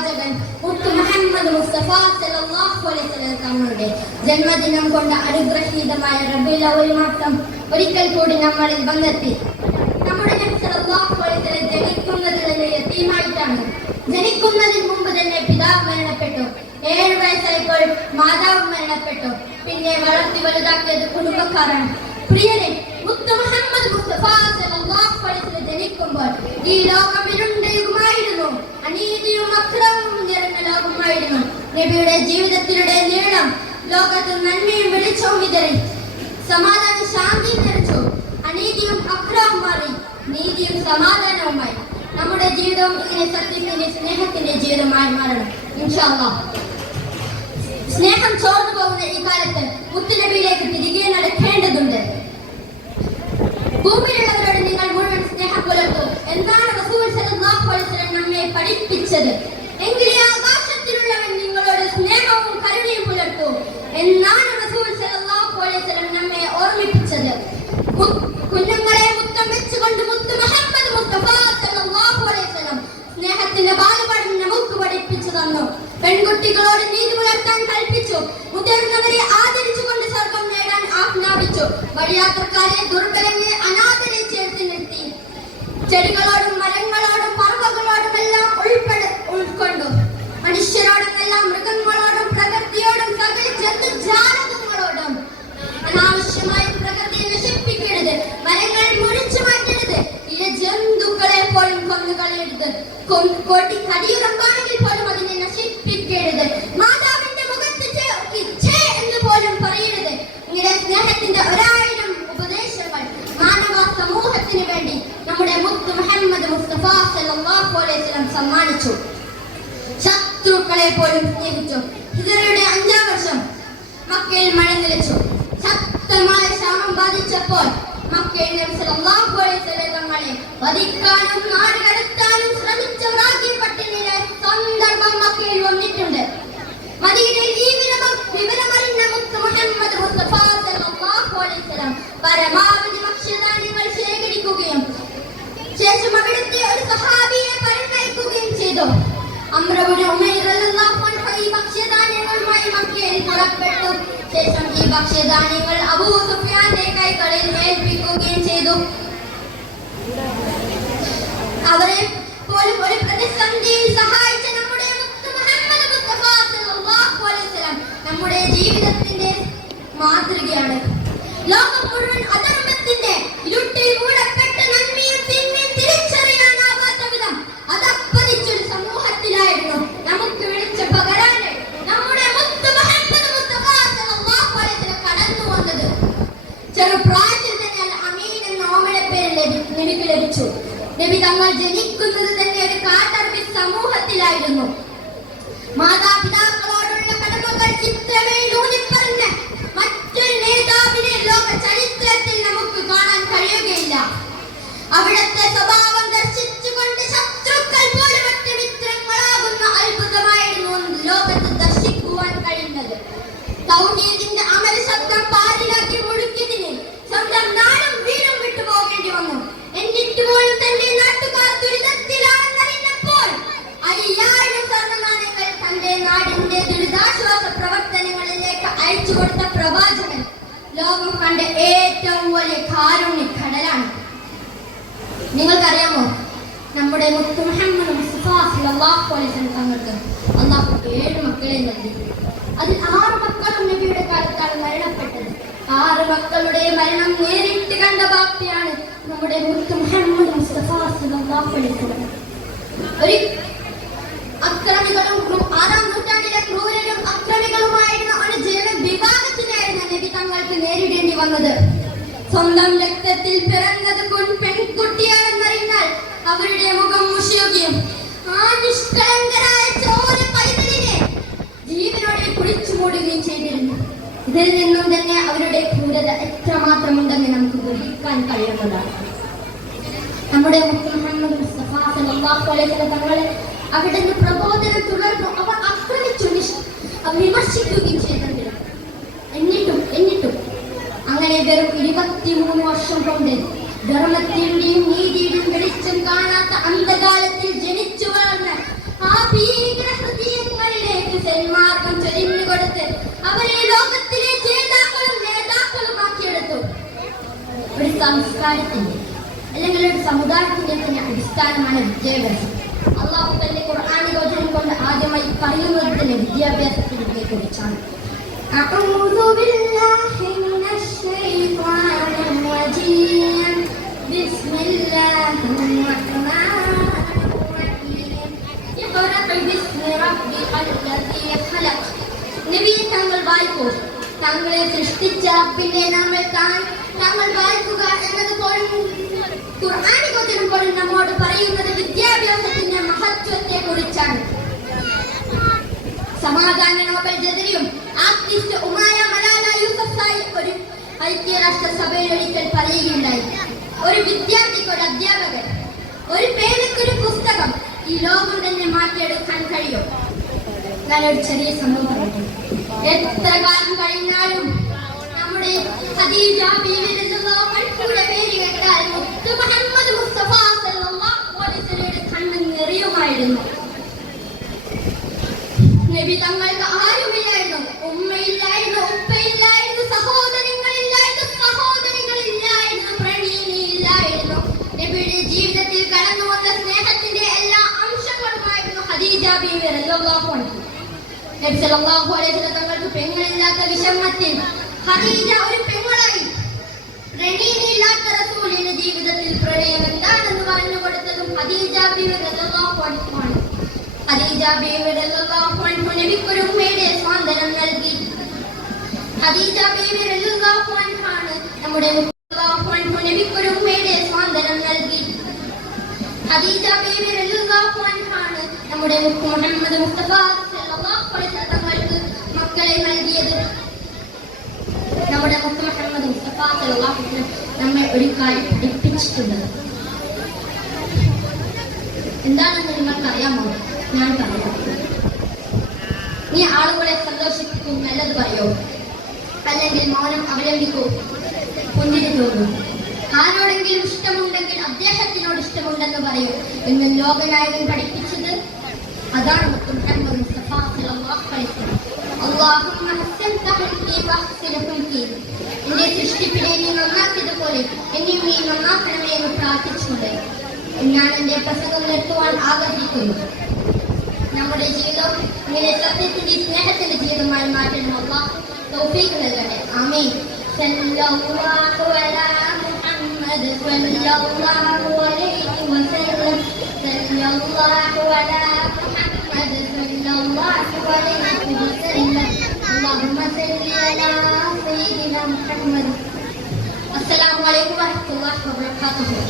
പ്രവാചകൻ മുഹമ്മദ് മുസ്തഫ സല്ലല്ലാഹു അലൈഹി വസല്ലം തങ്ങളുടെ ജന്മദിനം കൊണ്ട് അനുഗ്രഹീതമായ റബീഉൽ അവ്വൽ മാസം ഒരിക്കൽ കൂടി നമ്മളിൽ വന്നെത്തി. നമ്മുടെ നബി സല്ലല്ലാഹു അലൈഹി വസല്ലം ജനിക്കുന്നത് തന്നെ യതീമായിട്ടാണ്. ജനിക്കുന്നതിന് മുമ്പ് തന്നെ പിതാവ് മരണപ്പെട്ടു. 7 വയസ്സായപ്പോൾ മാതാവ് മരണപ്പെട്ടു. പിന്നെ വളർത്തി വലുതാക്കിയത് കുടുംബക്കാരാണ്. പ്രിയരെ, മുഹമ്മദ് മുസ്തഫ സല്ലല്ലാഹു അലൈഹി വസല്ലം ജനിക്കുമ്പോൾ ഈ ലോകം ഇരുണ്ട യുഗമായിരുന്നു. അനീതിയും അക്രമവും നിറഞ്ഞ ലോകമായിരുന്നു. നബിയുടെ ജീവിതത്തിലൂടെ നീളം ലോകത്ത് നന്മയും വെളിച്ചവും വിതറി. സമാധാനം ശാന്തിയും നിറച്ചു. അനീതിയും അക്രമവും മാറി നീതിയും സമാധാനവുമായി. നമ്മുടെ ജീവിതവും ഇങ്ങനെ സത്യത്തിന്റെ സ്നേഹത്തിന്റെ ജീവിതമായി മാറണം ഇൻഷാ അല്ലാഹ്. സ്നേഹം ചോർന്നു പോകുന്ന ഈ കാലത്ത് മുത്തുനബിയിലേക്ക് തിരികെ നടക്കേണ്ടതുണ്ട്. ഭൂമിയിലുള്ളവരോട് നിങ്ങൾ മുഴുവൻ സ്നേഹം പുലർത്തൂ എന്നാണ് റസൂൽ സല്ലല്ലാഹു അലൈഹി വസല്ലം നമ്മെ പഠിപ്പിച്ചത്. എങ്കിലേ ആകാശത്തിലുള്ളവൻ നിങ്ങളോട് സ്നേഹവും കരുണയും പുലർത്തൂ എന്നാണ് റസൂൽ സല്ലല്ലാഹു അലൈഹി വസല്ലം നമ്മെ ഓർമ്മിപ്പിച്ചത്. കുഞ്ഞുങ്ങളെ മുത്തം വെച്ചുകൊണ്ട് മുഹമ്മദ് മുസ്തഫ സല്ലല്ലാഹു അലൈഹി വസല്ലം സ്നേഹത്തിന്റെ ബാലപാഠം നമുക്ക് പഠിപ്പിച്ചു തന്നു. പെൺകുട്ടികളോട് നീതി പുലർത്താൻ കൽപ്പിച്ചു. മുതിർന്നവരെ ആദരിച്ചുകൊണ്ട് സ്വർഗം നേടാൻ ആജ്ഞാപിച്ചു. വഴിയാത്രക്കാരെ ദുർബലരെ അനാഥരെ ചേർത്ത് നിർത്തി. ചെടികളോടും മരങ്ങളോടും പറവകളോടും എല്ലാം ഉൾക്കൊണ്ടു. മനുഷ്യരോടുമെല്ലാം മൃഗങ്ങളോടും പ്രകൃതിയോടും സകല ജന്തുജാലകങ്ങളോടും അനാവശ്യമായ പ്രകൃതിയെ നശിപ്പിക്കരുത്. മരങ്ങൾ മുറിച്ചു മാറ്റരുത്. ഇല ജന്തുക്കളെ പോലും കൊന്നുകളയരുത്. കടിയുറമ്പാണെങ്കിൽ പോലും അതിനെ നശിപ്പിക്കരുത്. മാതാവിന്റെ മുഖത്ത് എന്ന് പോലും പറയരുത്. ഇങ്ങനെ സ്നേഹത്തിന്റെ 1000 ഉപദേശങ്ങൾ മാനവ സമൂഹത്തിന് വേണ്ടി നമ്മുടെ മുഹമ്മദ് മുസ്തഫ സല്ലല്ലാഹു അലൈഹി വസല്ലം സമ്മാനിച്ചു. ശത്രുക്കളെ പോലും സ്നേഹിച്ചു. ഹിജ്റയുടെ 5-ാം വർഷം മക്കയിൽ മഴ നിലച്ചു. ശക്തമായ ക്ഷാമം ബാധിച്ചപ്പോൾ മക്കയിൽ നബി സല്ലല്ലാഹു അലൈഹി വസല്ലം തങ്ങളെ വധിക്കാനും നാടുകടത്താനും ശ്രമിച്ച റാഖി പട്ടിണിയുടെ സന്ദർഭം മക്കയിൽ വന്നിട്ടുണ്ട്. മദീനയിൽ ഈ വിവരമറിഞ്ഞ മുഹമ്മദ് മുസ്തഫ സല്ലല്ലാഹു അലൈഹി വസല്ലം പരമാവധി ഭക്ഷ്യധാന്യങ്ങൾ ശേഖരിക്കുകയും ശേഷം അവിടുത്തെ ഒരു സഹാബിയെ പറഞ്ഞയക്കുകയും ചെയ്തു. അംർ ഇബ്നു ഉമൈർ റളിയല്ലാഹു അൻഹു ഈ ഭക്ഷ്യധാന്യങ്ങളുമായി മക്കയിൽ പുറപ്പെട്ടു. ശേഷം ഈ ഭക്ഷ്യധാന്യങ്ങൾ അബൂ സുഫിയാന്റെ കൈകളിൽ ഏൽപ്പിക്കുകയും ചെയ്തു. അവരെ പോലും ഒരു പ്രതിസന്ധിയിൽ സഹായിച്ച നമ്മുടെ മുഹമ്മദ് മുസ്തഫ സല്ലല്ലാഹു അലൈഹി വസല്ലം നമ്മുടെ ജീവിതത്തിന്റെ മാതൃകയാണ്. ലോകം മുഴുവൻ അധർമ്മത്തിന്റെ ഇരുട്ടിൽ മൂടപ്പെട്ട നന്മയും തിന്മയും തിരിച്ചറിയാനാവാത്ത വിധം അതപ്പതിച്ചൊരു സമൂഹത്തിലായിരുന്നു നമുക്ക് വിളിച്ചു പകരാൻ നമ്മുടെ മുഹമ്മദ് മുസ്തഫ സല്ലല്ലാഹു അലൈഹി വസല്ലം കടന്നു വന്നത്. ചെറുപ്രായത്തിൽ തന്നെ അമീൻ എന്ന ഓമന പേര് നബിക്ക് ലഭിച്ചു. നബി തങ്ങൾ ജനിക്കുന്നത് തന്നെ ഒരു കാട്ടറബി സമൂഹത്തിലായിരുന്നു. മാതാപിതാക്കളോടുള്ള കടമകൾ ഇത്രമേൽ ഊന്നിപ്പറഞ്ഞ് മറ്റൊരു നേതാവിനെ ലോക ചരിത്രത്തിൽ നമുക്ക് കാണാൻ കഴിയുകയില്ല. അവിടുത്തെ സ്വഭാവം ദർശിച്ചുകൊണ്ട് ശത്രുക്കൾ പോലും ഒറ്റ മിത്രങ്ങളാകുന്ന അത്ഭുതമായിരുന്നു ലോകത്ത് ദർശിക്കുവാൻ കഴിയുന്നത്. തൗഹീദിന്റെ അമര ശബ്ദം പാലിലാക്കി മുഴുക്കിയതിന് സ്വന്തം നാടും വീടും വിട്ടുപോകേണ്ടി വന്നു. എന്നിട്ട് പോലും തന്റെ നാട്ടുകാർ ദുരിതത്തിലാണെന്നറിഞ്ഞപ്പോൾ 5000 സ്വർണ്ണനാണയങ്ങൾ തന്റെ നാടിന്റെ ദുരിതാശ്വാസ പ്രവർത്തനങ്ങളിലേക്ക് അയച്ചു കൊടുത്ത പ്രവാചകൻ ലോകം കണ്ട ഏറ്റവും വലിയ കാരുണ്യക്കടലാണ്. നിങ്ങൾക്കറിയാമോ, നമ്മുടെ മുഹമ്മദ് മുസ്തഫ സല്ലല്ലാഹു അലൈഹി വസല്ലം തങ്ങൾക്ക് അല്ലാഹു 7 മക്കളെ നൽകി. അതിൽ 6 മക്കളും നബിയുടെ കാലത്താണ് മരണപ്പെട്ടത്. 6 മക്കളുടെ മരണം നേരിട്ട് കണ്ട ബാപ്പയാണ് നമ്മുടെ മുഹമ്മദ് മുസ്തഫ സല്ലല്ലാഹു അലൈഹി വസല്ലം. ഒരു അക്രമികളും 6-ാം നൂറ്റാണ്ടിലെ ക്രൂരരും അക്രമികളുമായിരുന്ന ഒരു ജനവിഭാഗത്തിനായിരുന്നു നബി തങ്ങൾക്ക് നേരിടേണ്ടി വന്നത്. സ്വന്തം രക്തത്തിൽ പിറന്നത് പെൺകുട്ടിയാണെന്നറിഞ്ഞാൽ അവരുടെ മുഖം മുഷിയുകയും ആ നിഷ്കളങ്കരായ ചോര പൈതലിനെ ജീവനോടെ കുഴിച്ചു മൂടുകയും ചെയ്തിരുന്നു. ഇതിൽ നിന്നും തന്നെ അവരുടെ ക്രൂരത എത്രമാത്രമുണ്ടെന്ന് നമുക്ക് ഗ്രഹിക്കാൻ കഴിയുന്നതാണ്. നമ്മുടെ മുഹമ്മദ് മുസ്തഫ സല്ലല്ലാഹു അലൈഹി വസല്ലം തങ്ങളെ അവിടുന്ന് പ്രബോധനം തുടർന്നു. അവർ ആക്രമിച്ചു വിമർശിക്കുകയും ചെയ്തെങ്കിലും എന്നിട്ടും അങ്ങനെ വെറും 23 വർഷം കൊണ്ട് ധർമ്മത്തിന്റെയും നീതിയുടെയും വെളിച്ചം കാണാത്ത അന്ധകാലത്തിൽ ജനിച്ചു വളർന്ന ആ ഭീകര സംസ്കാരത്തിന്റെ അല്ലെങ്കിൽ ഒരു സമുദായത്തിന്റെ തന്നെ അടിസ്ഥാനമാണ് വിദ്യാഭ്യാസം. അള്ളാഹു തന്റെ ഖുർആനിക വചനം കൊണ്ട് ആദ്യമായി പറയുന്നത് തന്നെ വിദ്യാഭ്യാസത്തിനെ കുറിച്ചാണ്. അഊദു ബില്ലാഹി മിനശ് ശൈത്വാനിർ റജീം. ബിസ്മില്ലാഹിർ റഹ്മാനിർ റഹീം. ഇഖ്റഅ ബിസ്മി റബ്ബികൽ ലദീ ഖലഖ്. നബിയെ താങ്കൾ വായിക്കൂ. താങ്കളെ സൃഷ്ടിച്ച റബ്ബിന്റെ നാമത്തിൽ താങ്കൾ വായിക്കുക എന്നത് പോലും ഖുർആനിക വചനം പോലും നമ്മോട് പറയുന്നത് വിദ്യാഭ്യാസത്തിന്റെ മഹത്വത്തെ കുറിച്ചാണ്. സമാധാന നോബൽ ജേതാവും ആക്ടിവിസ്റ്റ് ഉമായ മലാല യൂസഫ്സായി ഒരു ഐക്യരാഷ്ട്ര സഭയിൽ ഒരിക്കൽ പറയുകയുണ്ടായി, ഒരു വിദ്യാർത്ഥിക്ക് ഒരു അധ്യാപകൻ, ഒരു പേനയ്ക്കൊരു പുസ്തകം ഈ ലോകം തന്നെ മാറ്റിയെടുക്കാൻ കഴിയും. ഞാനൊരു ചെറിയ സംഭവം പറയട്ടെ. എത്ര കാലം കഴിഞ്ഞാലും നമ്മുടെ ഖദീജ ബീവി റളിയല്ലാഹു അൻഹയുടെ പേര് കേട്ടാൽ മുത്ത് മുഹമ്മദ് മുസ്തഫ സല്ലല്ലാഹു അലൈഹി വസല്ലമയുടെ കണ്ണ് നിറയുമായിരുന്നു. നബി തങ്ങൾക്ക് ആരുമില്ലായിരുന്നു, ഉമ്മയില്ലായിരുന്നു, ഉപ്പയില്ലായിരുന്നു, സഹോദരങ്ങളില്ലായിരുന്നു, സഹോദരികളില്ലായിരുന്നു, പ്രണയിനിയില്ലായിരുന്നു. നബിയുടെ ജീവിതത്തിൽ കടന്നു വന്ന സ്നേഹത്തിന്റെ എല്ലാ അംശങ്ങളുമായിരുന്നു ഖദീജ ബീവി റളിയല്ലാഹു അൻഹ. നബി സല്ലല്ലാഹു അലൈഹി വസല്ലം തങ്ങൾക്ക് പെങ്ങളില്ലാത്ത വിഷമത്തിൽ ഖദീജ ഒരു പെങ്ങളായി. പ്രണയിനിയില്ലാത്ത റസൂലിന്റെ ജീവിതത്തിൽ പ്രണയം എന്താണെന്ന് പറഞ്ഞു കൊടുത്തതും ഖദീജ ബീവി റളിയല്ലാഹു അൻഹയാണ്. ഖദീജ ബീവി റളിയല്ലാഹു അൻഹ നബിക്കൊരു ഉമ്മയുടെ സ്വാതന്ത്ര്യം നൽകി. ഖദീജ ബീവി റളിയല്ലാഹു അൻഹയാണ് നമ്മുടെ നബിക്കൊരു ഉമ്മയുടെ സ്വാതന്ത്ര്യം നൽകി. ഖദീജ ബീവി റളിയല്ലാഹു അൻഹയാണ് നമ്മുടെ മുഹമ്മദ് മുസ്തഫ സല്ലല്ലാഹു അലൈഹി വസല്ലം തങ്ങൾക്ക് മക്കളെ നൽകിയത്. നമ്മുടെ മുഹമ്മദ് മുസ്തഫ സല്ലല്ലാഹു അലൈഹി വസല്ലം നമ്മെ ഒരു കാര്യം പഠിപ്പിച്ചിട്ടുണ്ട്. എന്താണെന്ന് നിങ്ങൾക്ക് അറിയാമോ? ഞാൻ പറയാം. നീ ആളുകളെ സന്തോഷിപ്പിക്കും, നല്ലത് പറയോ, അല്ലെങ്കിൽ മൗനം അവലംബിക്കൂ, പുഞ്ചിരി തോന്നൂ. ആരോടെങ്കിലും ഇഷ്ടമുണ്ടെങ്കിൽ അദ്ദേഹത്തിനോട് ഇഷ്ടമുണ്ടെന്ന് പറയൂ എന്ന് ലോകനായകൻ പഠിപ്പിച്ചത് അതാണ് മുഹമ്മദ് മുസ്തഫ സല്ലല്ലാഹു അലൈഹി വസല്ലം. അല്ലാഹുമ്മ ഹസ്സൻത ഖൽഖി വഹ്സിൻ ഖൽഖി. എന്റെ സൃഷ്ടിപ്പിനെ നീ നന്നാക്കിയതുപോലെ എന്നെ നീ നന്നാക്കണമേ എന്ന് പ്രാർത്ഥിച്ചുകൊണ്ട് ഞാൻ എന്റെ പ്രസംഗം നിർത്തുവാൻ ആഗ്രഹിക്കുന്നു. നമ്മുടെ ജീവിതം ഇങ്ങനെ സത്യത്തിന്റെ സ്നേഹത്തിന്റെ ജീവിതമായി മാറ്റണം. അല്ലാഹു തൗഫീഖ് നൽകട്ടെ. ആമീൻ. സല്ലല്ലാഹു അലാ മുഹമ്മദ് സല്ലല്ലാഹു അലൈഹി വസല്ലം. സല്ലല്ലാഹു അലാ മുഹമ്മദ് സല്ലല്ലാഹു അലൈഹി വസല്ലം. اللهم صل على سيدنا محمد. السلام عليكم ورحمة الله وبركاته.